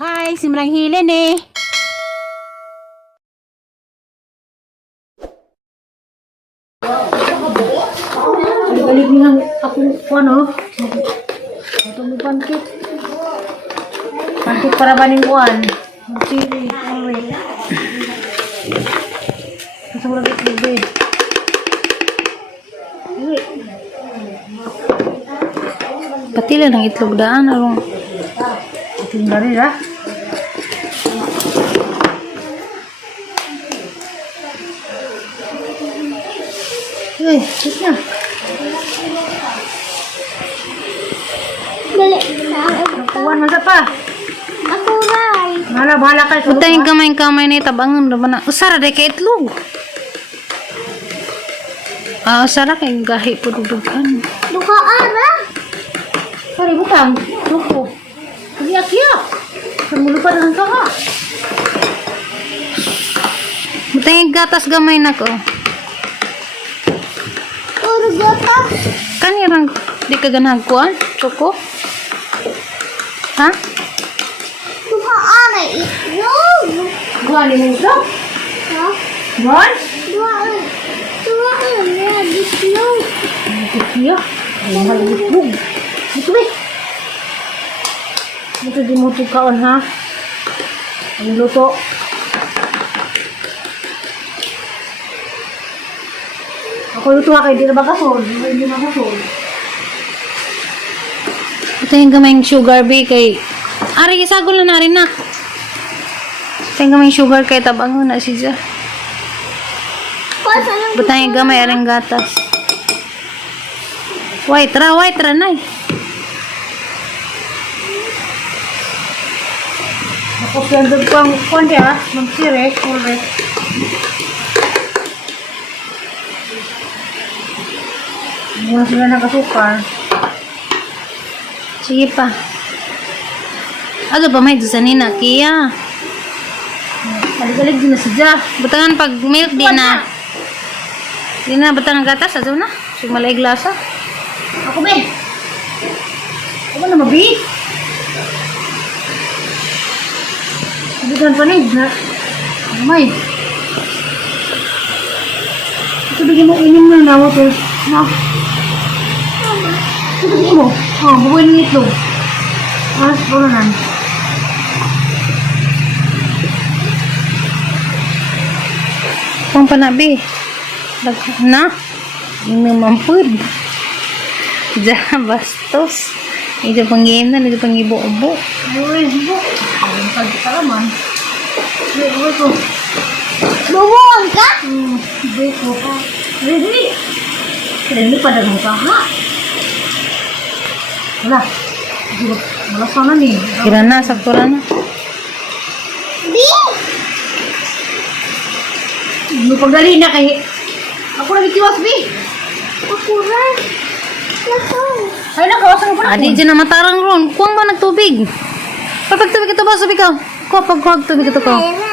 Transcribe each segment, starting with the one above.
Hi, simrang hilin eh. Balik nilang ako ano? Ito may pancake. Pancake para baning kuan. Chili, alright. Ito mo lagi bebe. Pati lang ng itlog daan arong. Itlog na rin ha. Hey, sit na. Balik. Kuwan masa pa. Ako ray. Bala kay Buta yung kamay ni tabangan naman na. Usara day kay itlog. Usara kay gahi po dudugan. Duka ara. Sorry, butang. Luko. Iyak-iyak. Kamulo pa lang ka ha. Buta yung gatas gamay na ko. Puro gata. Kanirang di ka ganang kuan? Choco? Ha? Duka ara itlog. Kuwan ni mo. Ha? Kuwan? Duka ara. Duka ara niya itlog. Iyak. Ay, mahal yung itlog. Ito ba? Ito di mo tukaon ha. Ang luto. Ako luto ha kay di na ba kasol? Hindi na kasol. Buta yung gamayng sugar be kay... Ari, isagol na rin na. Buta yung gamayng sugar kay tabangan na siya. Pasa lang. Buta yung gamay aring gatas. White ra na eh. Ako piyandod ko ang konti ha. Magsire. Alright. Hindi na sila nakasukar. Sige pa. Aga pa may doon sa nina. Kaya. Balik-balik din na siya. Butangan pag milk di na. Di na butangan gatas. Ado na. Sige malay glasa. Ako be. Ako na mabi. Sabitan pa rin. May. Ito bigyan mo inim na na water. Na. Ito bigyan mo. Oh, bubuin ng itlog. Wala na. Pang panabi. Na. Ini mampud. Diyan bastos. Ito pang game na. Ito pang ibo-ubo. Uy, ibo. Ang pagkakalaman. Uy, ko. Bumuang ka? Ibo ko ha. Ready. Ready pa dagang ka ha. Wala. Wala sana ni. Kira na. Sakto na. Di. Ano pagdali na kay... Ako lagi tiwas, Bi. Ako ray. Ako. Ay, nakawasan ko na. Adi dyan na matarang ron. Kuwang ba nagtubig? Pagtubig ito ba? Sabi ka. Kuwag tubig ito ko. Era.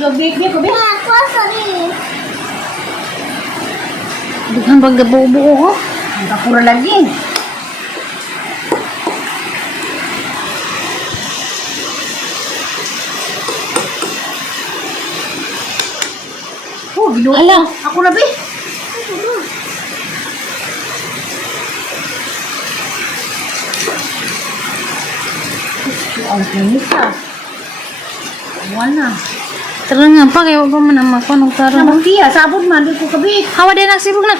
Gabi, ko, Bi. Ako sorry. Dughan pag gabuo ko. Ang kapura lagi. Oh, ginuot. Hala. Ako na, Bi. Ang kinis ah. Wala. Tara nga pa. Kaya wag pa man ang makunong tara. Namang tiya, sabon man. Di ko kabi. Hawa din nagsibog na.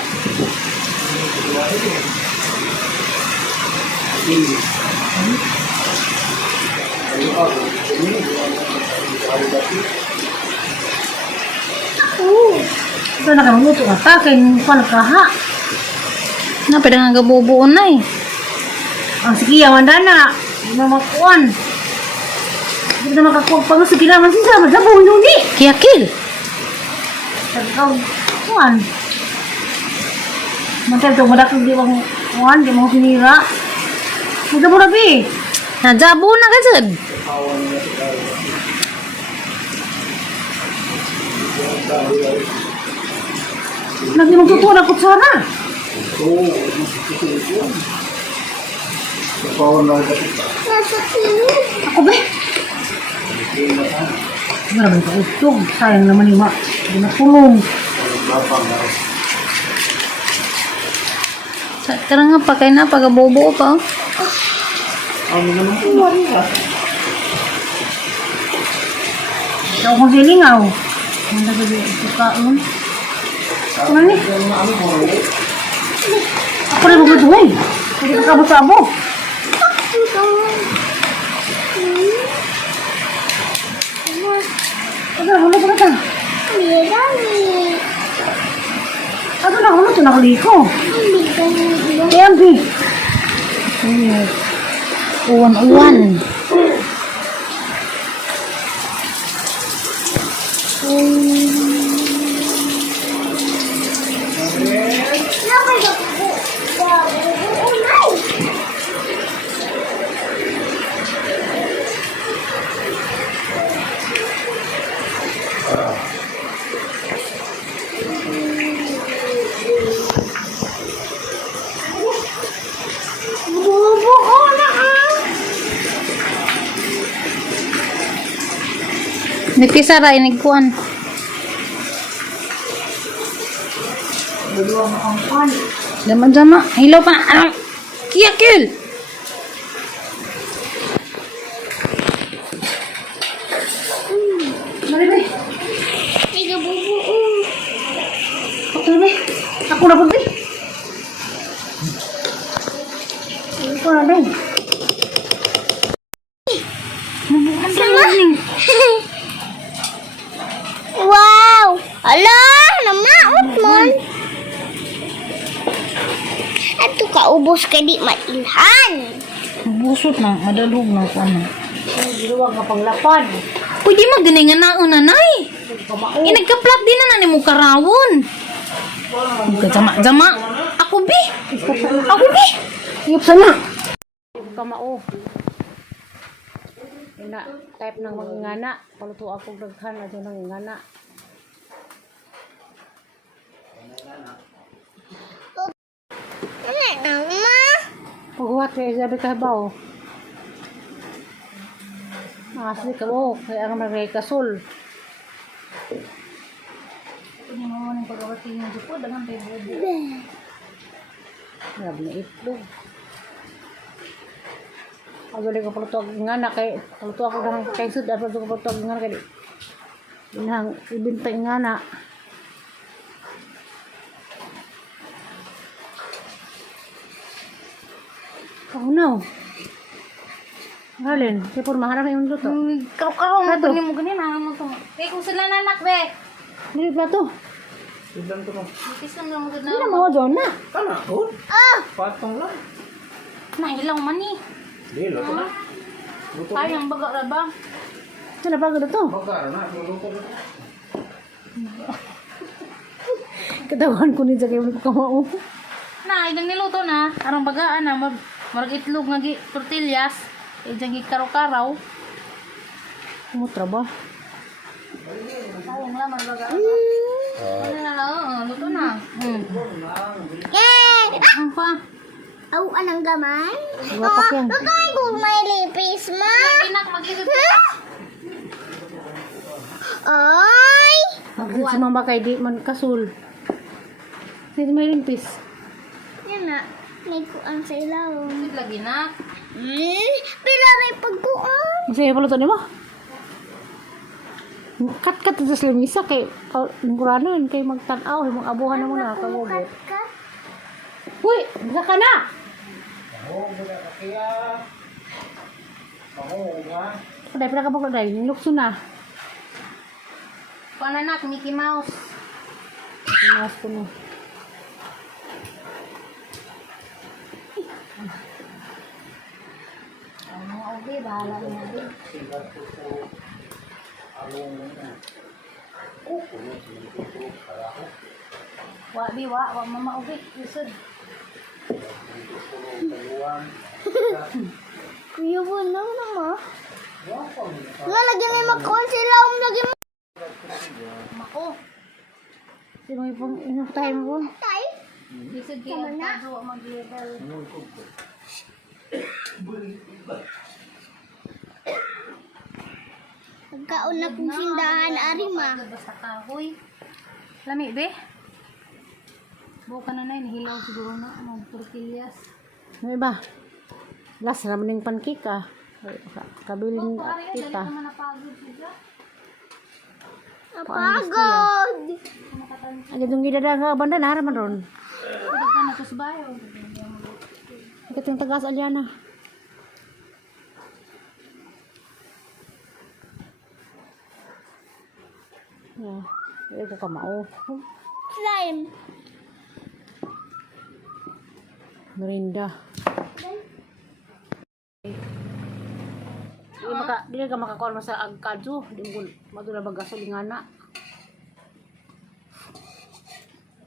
Ito na kami luto ka. Kaya nung pala ka ha. Na, pwede nga gabubuon na eh. Ang sige, yawan na. Hindi na makuan. Hindi na makakuha pa. Sige naman siya. Madabong yun di. Kiyakil. Ikaw, kuan. Mantel to, madakag di bang kuan. Di mo sinira. Madabong na, Bi. Najabo na ka dyan. Lagi magtutuwa na kutsara. Nasa kilo. Ako ba? Maraming kautog. Sayang naman yung hindi na pulong. Tara nga, pakay na, pagabobo pa. Oh. Ikaw kong silingaw. Ang nagagi ito kaon. Ako na ni. Ako na magbuduhay. Hindi ka kabusabo. Ano, hulo ko na ta. Ano na, hulo ito nakaliko. Kaya ang bi. Uwan-uwan. Nagpisara, inigkuan. Dama-dama. Hilaw pa na. Anong? Kiyakil! Maribay. Tiga bubu. Ako na ba? Ako na ba? Ako na ba? Wow! Ala, namaot mon. Ato ka ubos ka di mailhan. Busot na. Madalog na ko ano. Giluwag nga panglapad. Pwede magganay nga naon, nanay. Nagka-plug din na mo karawon. Jama-jama. Ako, bi. Ako, bi. Iyop sana. Kamao. Ina, type ng mga ngana. Paluto ako daghan na dyan ng ngana. Ano na ma? Paghuwat kay Isabi Kabaw. Asli ka mo. Kaya ang magay kasol. Hindi mo mo ng paghuwat yung jupo. Dangan tayo bubo. Grabe na itlog. Agad ko paluto ako ngana kay paluto ako ng kay sud at paluto ko paluto ako ngana kay inang ibintay ngana. Kaunaw. Halin, kay por maharap yung luto. Karo-karo mo Kato. to mo ganina mo to. Kay kung sila nanak be. Dili pa to. Itis lang mo gud Hindi na na. mo doon na. Ah! Nahilaw man ni. Sayang baga ra ba? Sana pa gud to. Katawan ko ni sa kay ko kamao. Na idang niluto na. Arang bagaan na marag itlog nga gi tortillas. Ijang gi karaw-karaw. Mutra ba? Sayang lang baga. Ano na lang, luto na. Yay! Ang pa. Aw, anang gamay? Wapak yan. Bakay kung may lipis ma? Inak mag-isip. Ay! Magsit si mama kay di man kasul. Sige may limpis. Yan na. May kuang sa ilaw. Lagi na. Pila rin pagkuang. Masaya pala to ni mo. Kat-kat sa lamisa kay ngurano kay magtanaw imong abuhan na mo na kagogo. Kat. Uy, bisa ka na. Paday pala ka ba day? Lukso na. Kuan anak Mickey Mouse. Tinas ko na. Ano obi bahala mo obi. Wa mama obi. Isod. Kuya mo na naman. Nga lagi may makuang sila lagi mo. Mako. Sino mo pong inutahin mo po? Tay. Lisod kayo ang tago mag-level. Pagkaon na kong sindahan, Arima. Basta kahoy. Lami, be? Buka na na, hilaw siguro na. Anong tortillas. May ba? Last naman yung pancake ah. Kabiling Opo, Ari, dali kita. naman napagod siya. Napagod. Ang itong gidada ka banda na haraman ron. Pwede ka na tos bayo. Ang itong tagas alyana. Yeah. Ay ko kamao. Slime. Merinda. Dili ka makakuha mo sa agkadso. Di mo madula ba gasolingana.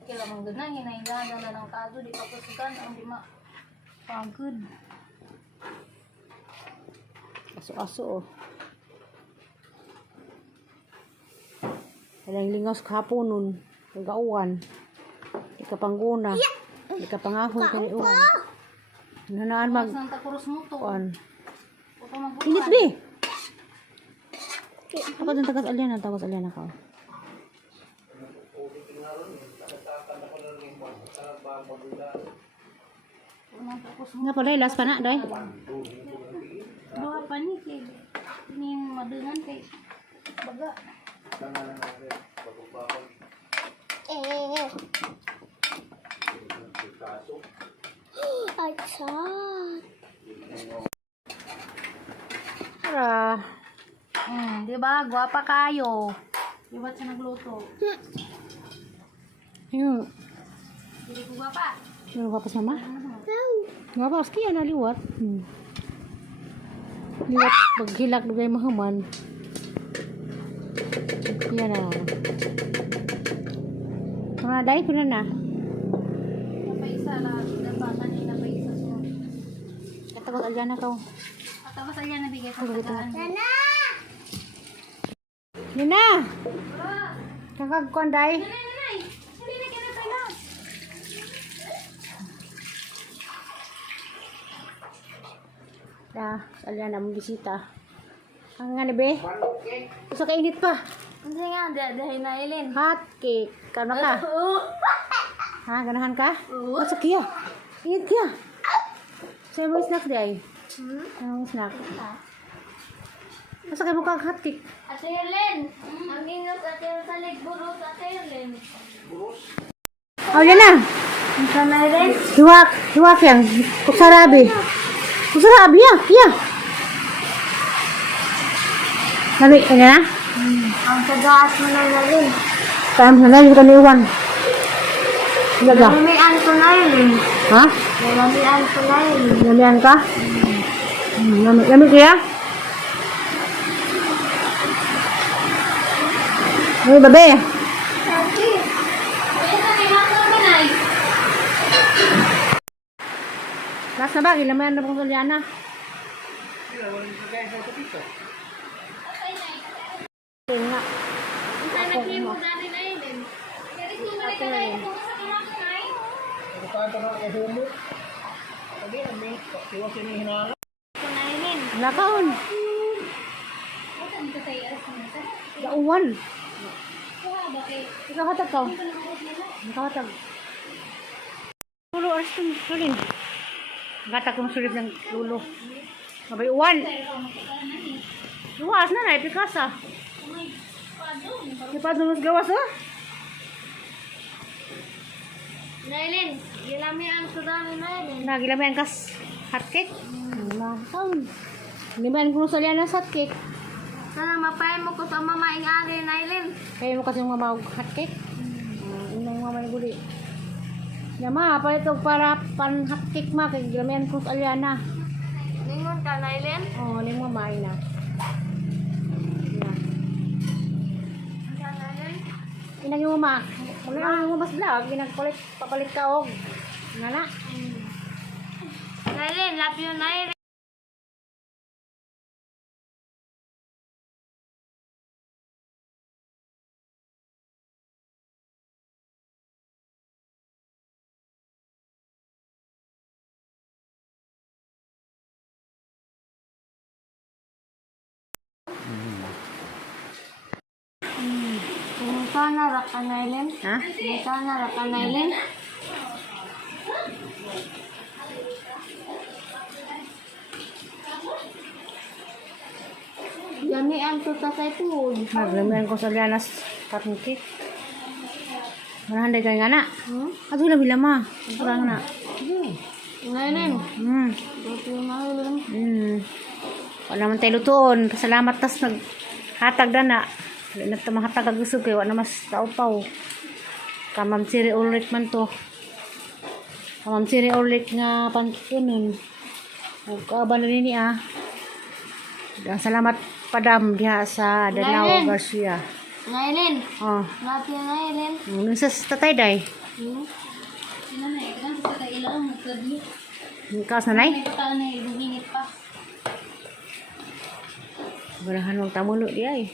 Kailan mong gana, hinahindahan na ng kaso. Di pa kusugan. Ang di pagod. Aso-aso oh. Walang lingaw sa kahapon nun. Kagauan. Ikapangguna. Ikapangahoy kaniuan. Nanaan mag... Santa Cruz mo to. Kuan. Huwag magbuwan. Init be! Ako dun tagas alyana ka. Nga pala, last pa na, day. Bawa pa ni kay ini madungan kay baga. Ay, sad. Tara. Di ba? Gwapa kayo. Di ba siya nagluto? Yung, Hindi ko gwapa. yung kapas mama. Wow. Nga pa, ski yan, liwat. Liwat, paghilak na kayo mahaman. Yan na. Mga day ko na na. Napaisa na. Dapat kanina pa isa siya. Katapos alyana ka. Tapos ayan nabigay sa tagaan. Nana! Yan na! Kakagkuan day. Nanay! Hindi na kinapailas. Alyana mong bisita. Ang nga ni be? Gusto kainit pa. Hindi nga, dahil na Eileen. Hot cake. Kano ka? Ha, ganahan ka? Masa kaya? Init kaya? Sa'yo mo snack day? Ano mo snack? Masa kayo mo kang hot cake? Ate Helen! Ang inot ate sa ligburot, Ate Helen. Oh, yan na! Ang sanay rin. Hiwak yan. Kusarabi. Kusarabi, ya. Sabi, ano na? Ang sagaas mo na rin. Kaya mo na, yung kaniwan. Ilaga. Lamian ko na rin. Ha? Lamian ko na rin. Lamian ka? Lami kaya? Ay, babe. Sabi. Last na ba? Ilamayan na pong Soliana. Nga. Lakaon. Lauwan. Ikaw hatag ka. Ikaw hatag. Lulo, oras kong sulin. Hatag kong sulit ng lulo. Mabay uwan. Luwas na na, ipikasa. Ipadulong gawas, oh. Nailin, gilamian ko dami Nailin. Nagilamian kas hotcake. Lakaon. Limayan kong Soliana sa hotcake. Sana mapahin mo ko sa mamaing ari Nailin. Kaya mo kasi yung mamawag hotcake. Ina yung mamay guli. Yama, pa ito para pan hotcake ma. Kaya gilamian kong Soliana. Ningon ka Nailin? Oh, ning mamay na. Inang yung mama. Wala yung mas vlog. Papalit ka og. Nga na. Nailin, love you Nailin. Sana rakanailin. Ha? Sana rakanailin. Yani ang tutatay po. Naglamihan ko sa lianas cotton cake. Manahan day kay nga na. Ato na bila ma. Kurang na. Ngayon. Dito na Wala naman tayo lutoon. Pasalamat tas naghatag na na. Wala na ito mahatag agusog kay wala na mas taupaw. Kamam siri ulit man to. Kamam siri ulit nga pangkikunin. Nagkaaba na rin niya. Salamat padam diha sa Danao Ngayon. Garcia. Ngayon. Oh. Natin ngayon. Nung sa tatay day. Kaos na nay? Barahan ng tamulo di ay.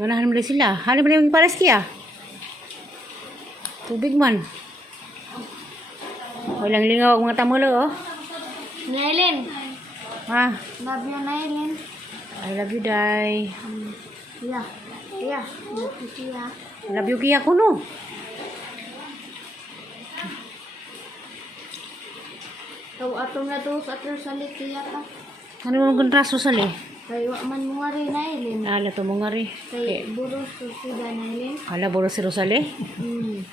Barahan mo rin sila. Hani ba yung pares kiya? Tubig man. Walang lingaw mga tamulo oh. Ngayon. Ah, Love you, Ngayon. I love you day. Yeah. Yeah. Love you, Tia. I love you kiya kuno. Taw atong na to sa atong salit Tia pa. Ano mo kontraso sali? Kay wa man mo nga rin, Ngayon. Ala to mo nga ri. Kay buros to sida, Ngayon. Ala boros si Rosali. Hmm.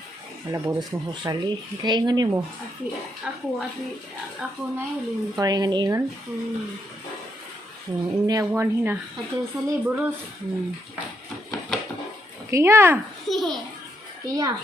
Ala boros mo Rosali. Kaya ingon mo. Ako Ngayon. Kaya ingon ingon. Inayawan hina. Atong sali, buros. Kaya. Tia.